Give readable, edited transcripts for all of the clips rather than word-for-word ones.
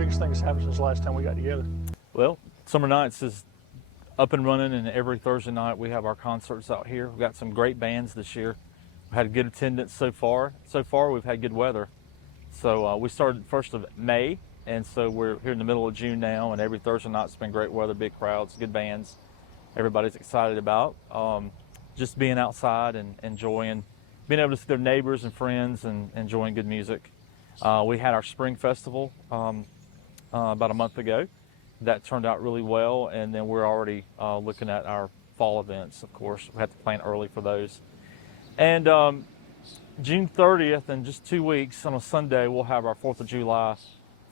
biggest thing that's happened since the last time we got together? Well, Summer Nights is up and running, and every Thursday night we have our concerts out here. We've got some great bands this year. We've had good attendance so far. So far, we've had good weather. So we started 1st of May, and so we're here in the middle of June now, and every Thursday night's been great weather, big crowds, good bands. Everybody's excited about just being outside and enjoying, being able to see their neighbors and friends and enjoying good music. We had our spring festival about a month ago. That turned out really well, and then we're already looking at our fall events, of course. We have to plan early for those. And June 30th, in just 2 weeks, on a Sunday, we'll have our 4th of July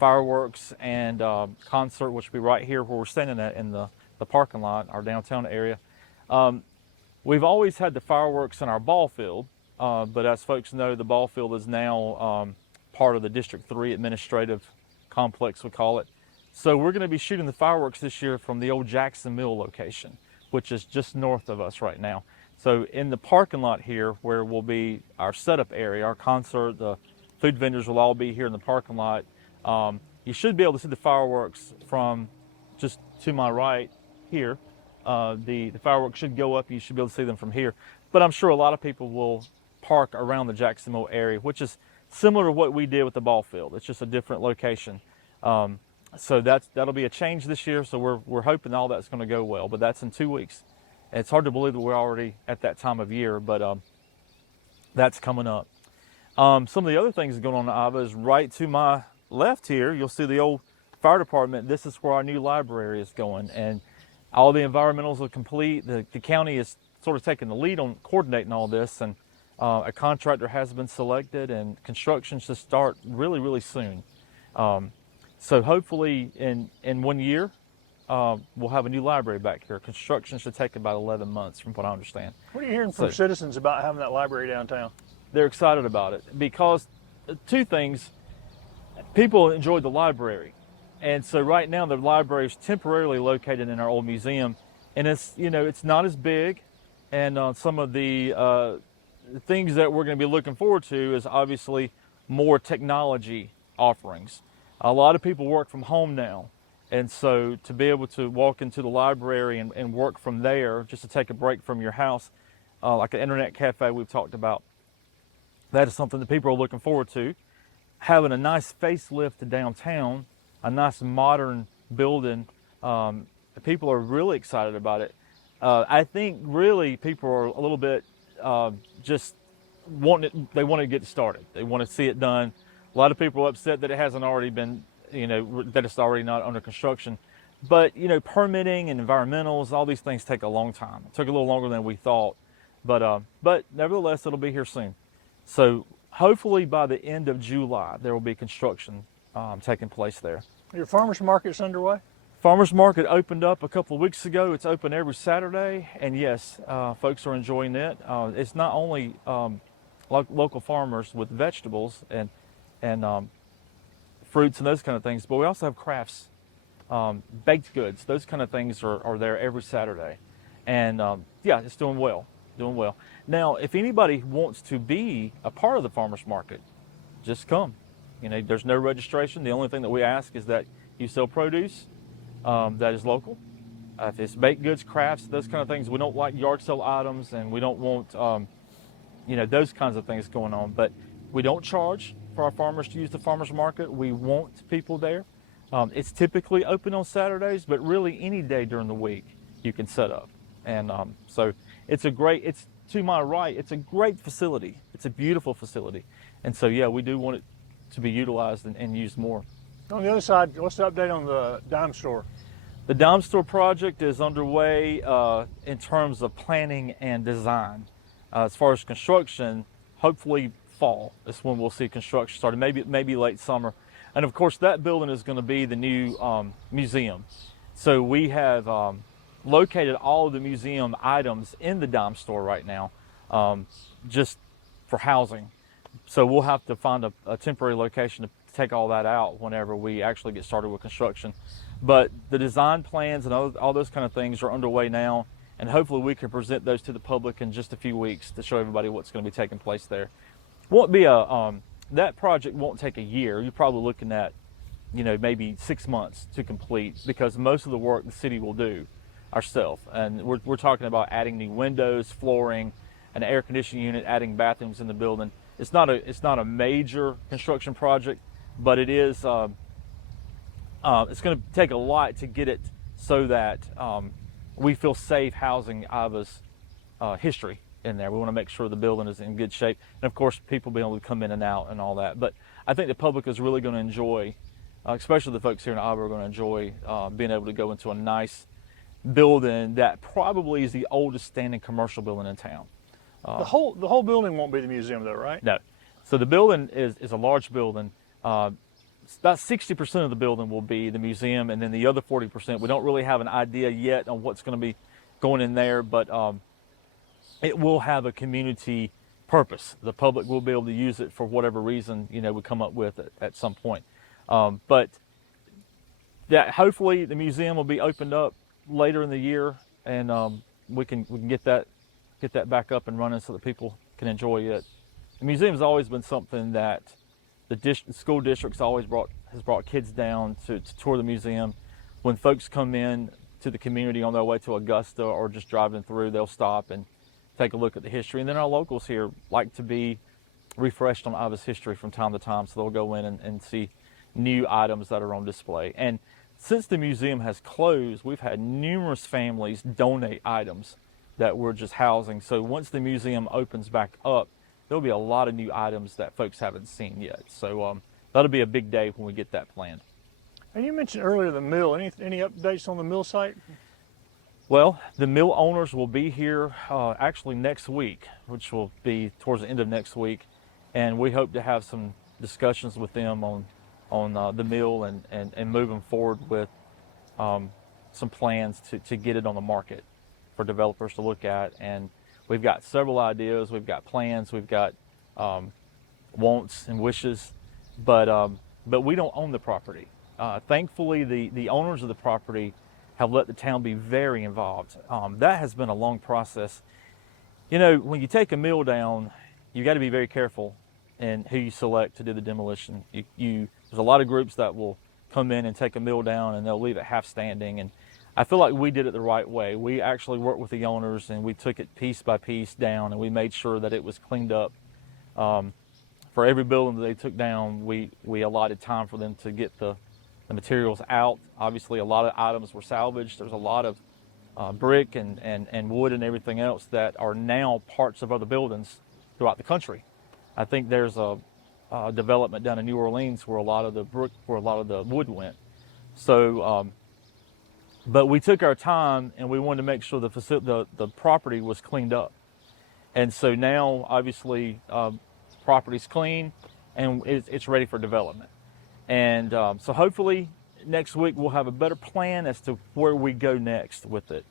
fireworks and concert, which will be right here where we're standing at in the parking lot, our downtown area. We've always had the fireworks in our ball field, but as folks know, the ball field is now part of the District 3 administrative complex, we call it. So we're going to be shooting the fireworks this year from the old Jackson Mill location, which is just north of us right now. So in the parking lot here, where will be our setup area, our concert, the food vendors will all be here in the parking lot. You should be able to see the fireworks from just to my right here. The fireworks should go up. You should be able to see them from here. But I'm sure a lot of people will park around the Jackson Mill area, which is similar to what we did with the ball field. It's just a different location. So that'll be a change this year. So we're hoping all that's going to go well. But that's in 2 weeks. And it's hard to believe that we're already at that time of year, but that's coming up. Some of the other things going on in Ava is right to my left here. You'll see the old fire department. This is where our new library is going, and all the environmentals are complete. The county is sort of taking the lead on coordinating all this, and a contractor has been selected, and construction should start really, really soon. So hopefully in 1 year, we'll have a new library back here. Construction should take about 11 months from what I understand. What are you hearing from citizens about having that library downtown? They're excited about it because two things. People enjoy the library. And so right now the library is temporarily located in our old museum, and it's not as big, and some of the things that we're going to be looking forward to is obviously more technology offerings. A lot of people work from home now, and so to be able to walk into the library and work from there, just to take a break from your house, like an internet cafe we've talked about, that is something that people are looking forward to. Having a nice facelift to downtown, a nice modern building, people are really excited about it. I think really people are a little bit just they want to get started. They want to see it done. A lot of people are upset that it hasn't already been, that it's already not under construction. But, permitting and environmentals, all these things take a long time. It took a little longer than we thought. But nevertheless, it'll be here soon. So hopefully by the end of July, there will be construction taking place there. Your farmers market's underway? Farmers market opened up a couple of weeks ago. It's open every Saturday, and yes, folks are enjoying it. It's not only local farmers with vegetables and fruits and those kind of things, but we also have crafts, baked goods. Those kind of things are there every Saturday, and yeah, it's doing well. Now, if anybody wants to be a part of the farmers market, just come. There's no registration. The only thing that we ask is that you sell produce that is local. If it's baked goods, crafts, those kind of things, we don't like yard sale items, and we don't want those kinds of things going on. But we don't charge for our farmers to use the farmers market. We want people there. It's typically open on Saturdays, but really any day during the week you can set up. And so it's to my right, it's a great facility. It's a beautiful facility. And so, yeah, we do want it to be utilized and used more. On the other side, what's the update on the dime store? The dime store project is underway in terms of planning and design. As far as construction, hopefully fall is when we'll see construction started, maybe late summer. And of course, that building is going to be the new museum. So we have located all of the museum items in the dime store right now, just for housing. So we'll have to find a temporary location to take all that out whenever we actually get started with construction. But the design plans and all those kind of things are underway now, and hopefully we can present those to the public in just a few weeks to show everybody what's going to be taking place there. Won't be that project won't take a year. You're probably looking at maybe 6 months to complete, because most of the work the city will do ourselves. And we're talking about adding new windows, flooring, an air conditioning unit, adding bathrooms in the building. It's not a major construction project, but it is. It's going to take a lot to get it so that we feel safe housing Iva's history in there. We want to make sure the building is in good shape, and of course, people being able to come in and out and all that. But I think the public is really going to enjoy, especially the folks here in Iva, are going to enjoy being able to go into a nice building that probably is the oldest standing commercial building in town. The whole building won't be the museum, though, right? No. So the building is a large building. About 60% of the building will be the museum, and then the other 40%, we don't really have an idea yet on what's going to be going in there, but it will have a community purpose. The public will be able to use it for whatever reason, we come up with at some point. But that hopefully the museum will be opened up later in the year, and we can get that back up and running so that people can enjoy it. The museum has always been something that the school district's has brought kids down to tour the museum. When folks come in to the community on their way to Augusta or just driving through, they'll stop and take a look at the history. And then our locals here like to be refreshed on Iva's history from time to time, so they'll go in and see new items that are on display. And since the museum has closed, we've had numerous families donate items that we're just housing. So once the museum opens back up, there'll be a lot of new items that folks haven't seen yet. So that'll be a big day when we get that planned. And you mentioned earlier the mill. Any updates on the mill site? Well, the mill owners will be here actually next week, which will be towards the end of next week. And we hope to have some discussions with them on the mill and moving forward with some plans to get it on the market for developers to look at. And we've got several ideas, we've got plans, we've got wants and wishes, but we don't own the property. Thankfully, the owners of the property have let the town be very involved. That has been a long process. When you take a mill down, you got to be very careful in who you select to do the demolition. There's a lot of groups that will come in and take a mill down and they'll leave it half standing. And I feel like we did it the right way. We actually worked with the owners and we took it piece by piece down, and we made sure that it was cleaned up. For every building that they took down, we allotted time for them to get the materials out. Obviously, a lot of items were salvaged. There's a lot of brick and wood and everything else that are now parts of other buildings throughout the country. I think there's a development down in New Orleans where a lot of the wood went. So, but we took our time and we wanted to make sure the property was cleaned up. And so now, obviously, property's clean and it's ready for development. And so hopefully next week we'll have a better plan as to where we go next with it.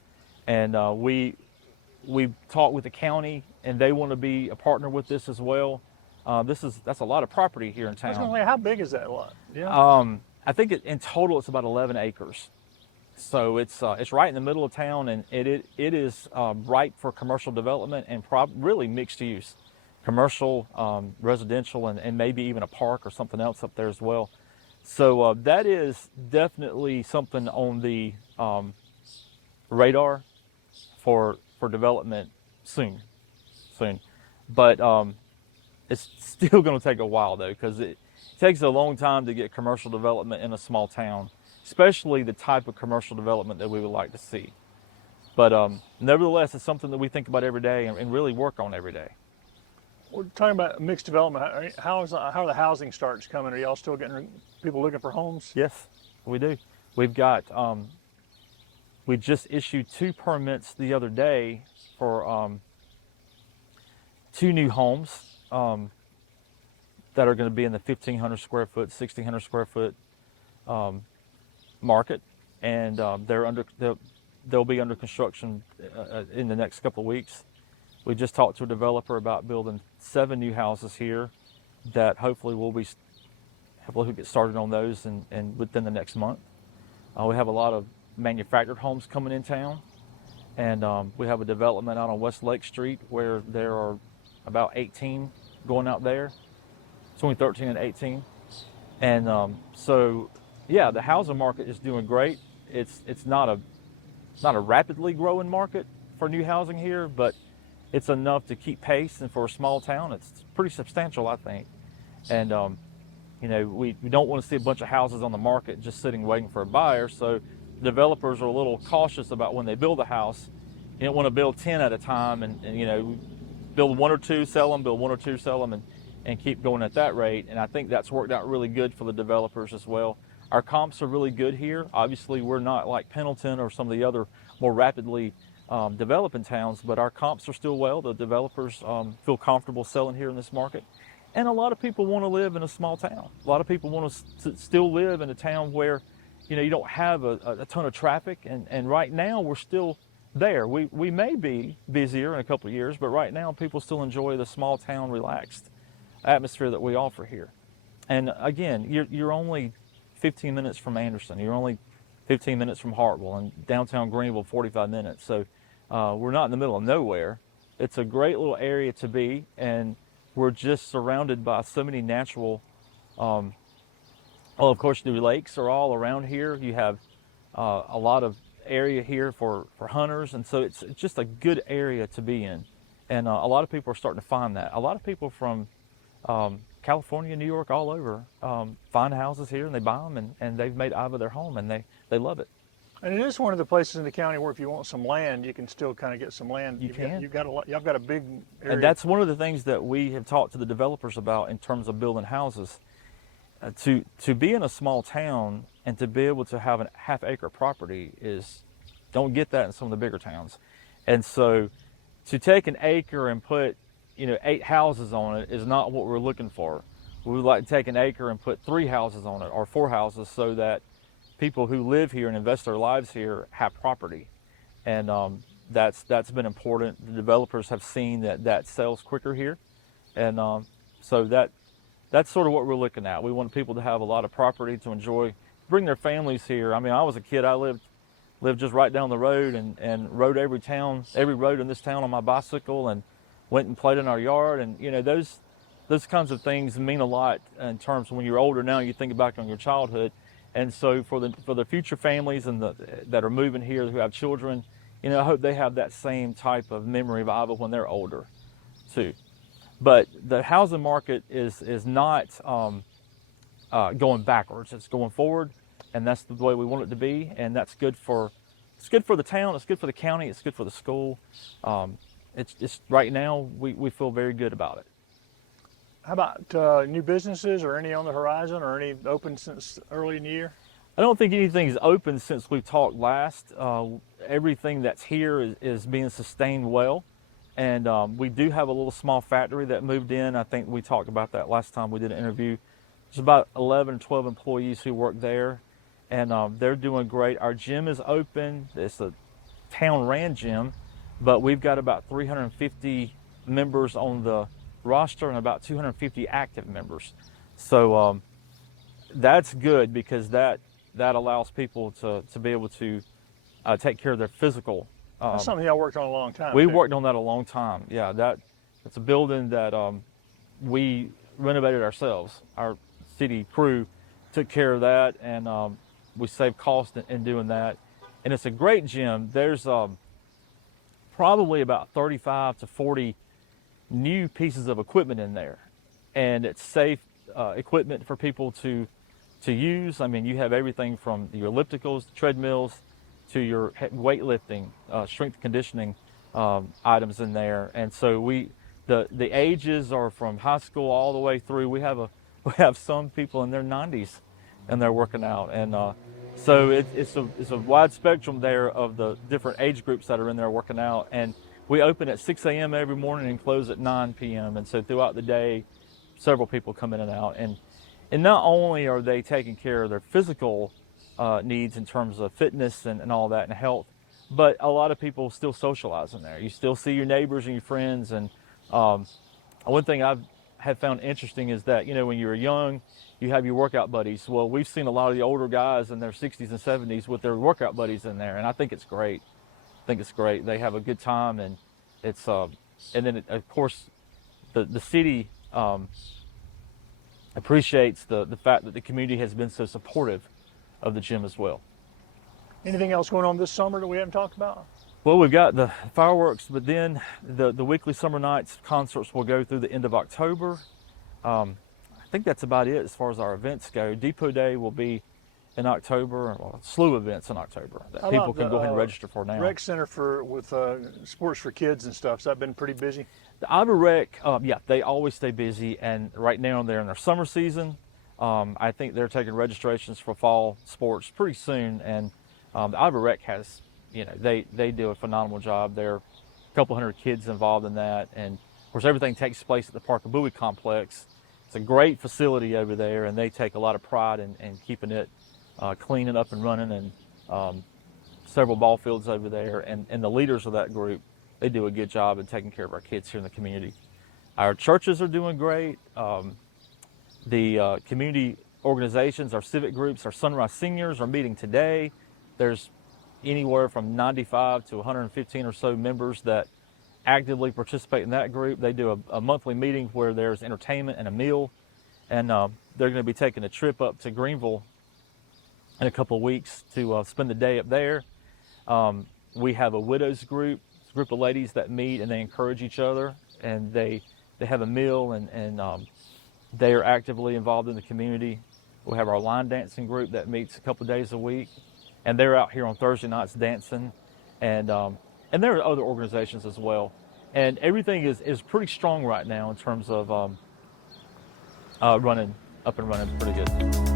And we talked with the county, and they want to be a partner with this as well. That's a lot of property here in town. I was going to say, how big is that lot? Yeah. I think in total it's about 11 acres. So it's right in the middle of town, and it is ripe for commercial development and really mixed use, commercial, residential, and maybe even a park or something else up there as well. So that is definitely something on the radar for development soon. But it's still going to take a while though, because it takes a long time to get commercial development in a small town, especially the type of commercial development that we would like to see. But nevertheless, it's something that we think about every day and really work on every day. We're talking about mixed development. How are the housing starts coming? Are y'all still getting people looking for homes? Yes, we do. We've got, we just issued 2 permits the other day for 2 new homes that are going to be in the 1,500 square foot, 1,600 square foot market, and they'll be under construction in the next couple of weeks. We just talked to a developer about building 7 new houses here that hopefully we'll get started on those and within the next month. We have a lot of manufactured homes coming in town, and we have a development out on West Lake Street where there are about 18 going out there, between 13 and 18. And so yeah, the housing market is doing great. It's not a rapidly growing market for new housing here, but it's enough to keep pace, and for a small town, it's pretty substantial, I think. And we don't want to see a bunch of houses on the market just sitting waiting for a buyer. So developers are a little cautious about when they build a house. You don't want to build 10 at a time and build one or two, sell them, build one or two, sell them, and keep going at that rate. And I think that's worked out really good for the developers as well. Our comps are really good here. Obviously, we're not like Pendleton or some of the other more rapidly developing towns, but our comps are still well. The developers feel comfortable selling here in this market. And a lot of people want to live in a small town. A lot of people want to still live in a town where, you don't have a ton of traffic. And right now we're still there. We may be busier in a couple of years, but right now people still enjoy the small town, relaxed atmosphere that we offer here. And again, you're only 15 minutes from Anderson. You're only 15 minutes from Hartwell, and downtown Greenville 45 minutes. So we're not in the middle of nowhere. It's a great little area to be, and we're just surrounded by so many natural, well, of course, the lakes are all around here. You have a lot of area here for hunters, and so it's just a good area to be in. And a lot of people are starting to find that. A lot of people from California, New York, all over find houses here, and they buy them, and they've made Iowa their home, and they love it. And it is one of the places in the county where if you want some land, you can still kind of get some land. You've got a big area. And that's one of the things that we have talked to the developers about in terms of building houses. To be in a small town and to be able to have a half-acre property don't get that in some of the bigger towns. And so to take an acre and put 8 houses on it is not what we're looking for. We would like to take an acre and put 3 houses on it, or 4 houses, so that people who live here and invest their lives here have property. And that's been important. The developers have seen that sells quicker here. And so that's sort of what we're looking at. We want people to have a lot of property to enjoy, bring their families here. I mean, I was a kid, I lived just right down the road and rode every road in this town on my bicycle, and went and played in our yard. And those kinds of things mean a lot in terms of when you're older now, you think back on your childhood. And so for the future families and that are moving here who have children, I hope they have that same type of memory of Iowa when they're older too. But the housing market is not going backwards. It's going forward, and that's the way we want it to be. And that's good for the town. It's good for the county. It's good for the school. It's right now we feel very good about it. How about new businesses, or any on the horizon, or any open since early in the year? I don't think anything's open since we talked last. Everything that's here is being sustained well. And we do have a little small factory that moved in. I think we talked about that last time we did an interview. There's about 11, 12 employees who work there, and they're doing great. Our gym is open. It's a town-ran gym, but we've got about 350 members on the roster and about 250 active members. So that's good, because that allows people to be able to take care of their physical. That's something y'all worked on a long time. We worked on that a long time. Yeah, it's a building that we renovated ourselves. Our city crew took care of that, and we saved cost in doing that. And it's a great gym. There's probably about 35 to 40 new pieces of equipment in there, and it's safe equipment for people to use. I mean, you have everything from your ellipticals, treadmills, to your weightlifting, strength conditioning items in there. And so the ages are from high school all the way through. We have some people in their 90s and they're working out, and so it's a wide spectrum there of the different age groups that are in there working out. And we open at 6 a.m. every morning and close at 9 p.m. And so throughout the day, several people come in and out. And not only are they taking care of their physical needs in terms of fitness and all that and health, but a lot of people still socialize in there. You still see your neighbors and your friends. And one thing I've have found interesting is that, when you're young, you have your workout buddies. Well, we've seen a lot of the older guys in their 60s and 70s with their workout buddies in there, and I think it's great. They have a good time, and it's and then of course the city appreciates the fact that the community has been so supportive of the gym as well. Anything else going on this summer that we haven't talked about? Well, we've got the fireworks, but then the weekly summer nights concerts will go through the end of October. I think that's about it as far as our events go. Depot Day will be in October, well, a slew of events in October that How people about can go ahead and register for now. Rec Center with sports for kids and stuff. Has that been pretty busy? The Ivor Rec, yeah, they always stay busy, and right now they're in their summer season. I think they're taking registrations for fall sports pretty soon, and the Ivor Rec has, they do a phenomenal job. There are a couple hundred kids involved in that, and of course everything takes place at the Parker Bowie complex. It's a great facility over there, and they take a lot of pride in keeping it clean and up and running, and several ball fields over there, and the leaders of that group, they do a good job of taking care of our kids here in the community. Our churches are doing great. The community organizations, our civic groups, our Sunrise Seniors are meeting today. There's anywhere from 95 to 115 or so members that actively participate in that group. They do a monthly meeting where there's entertainment and a meal, and they're going to be taking a trip up to Greenville in a couple of weeks to spend the day up there. We have a widows group. It's a group of ladies that meet and they encourage each other, and they have a meal, and they are actively involved in the community. We have our line dancing group that meets a couple of days a week, and they're out here on Thursday nights dancing, and there are other organizations as well. And everything is pretty strong right now in terms of running pretty good.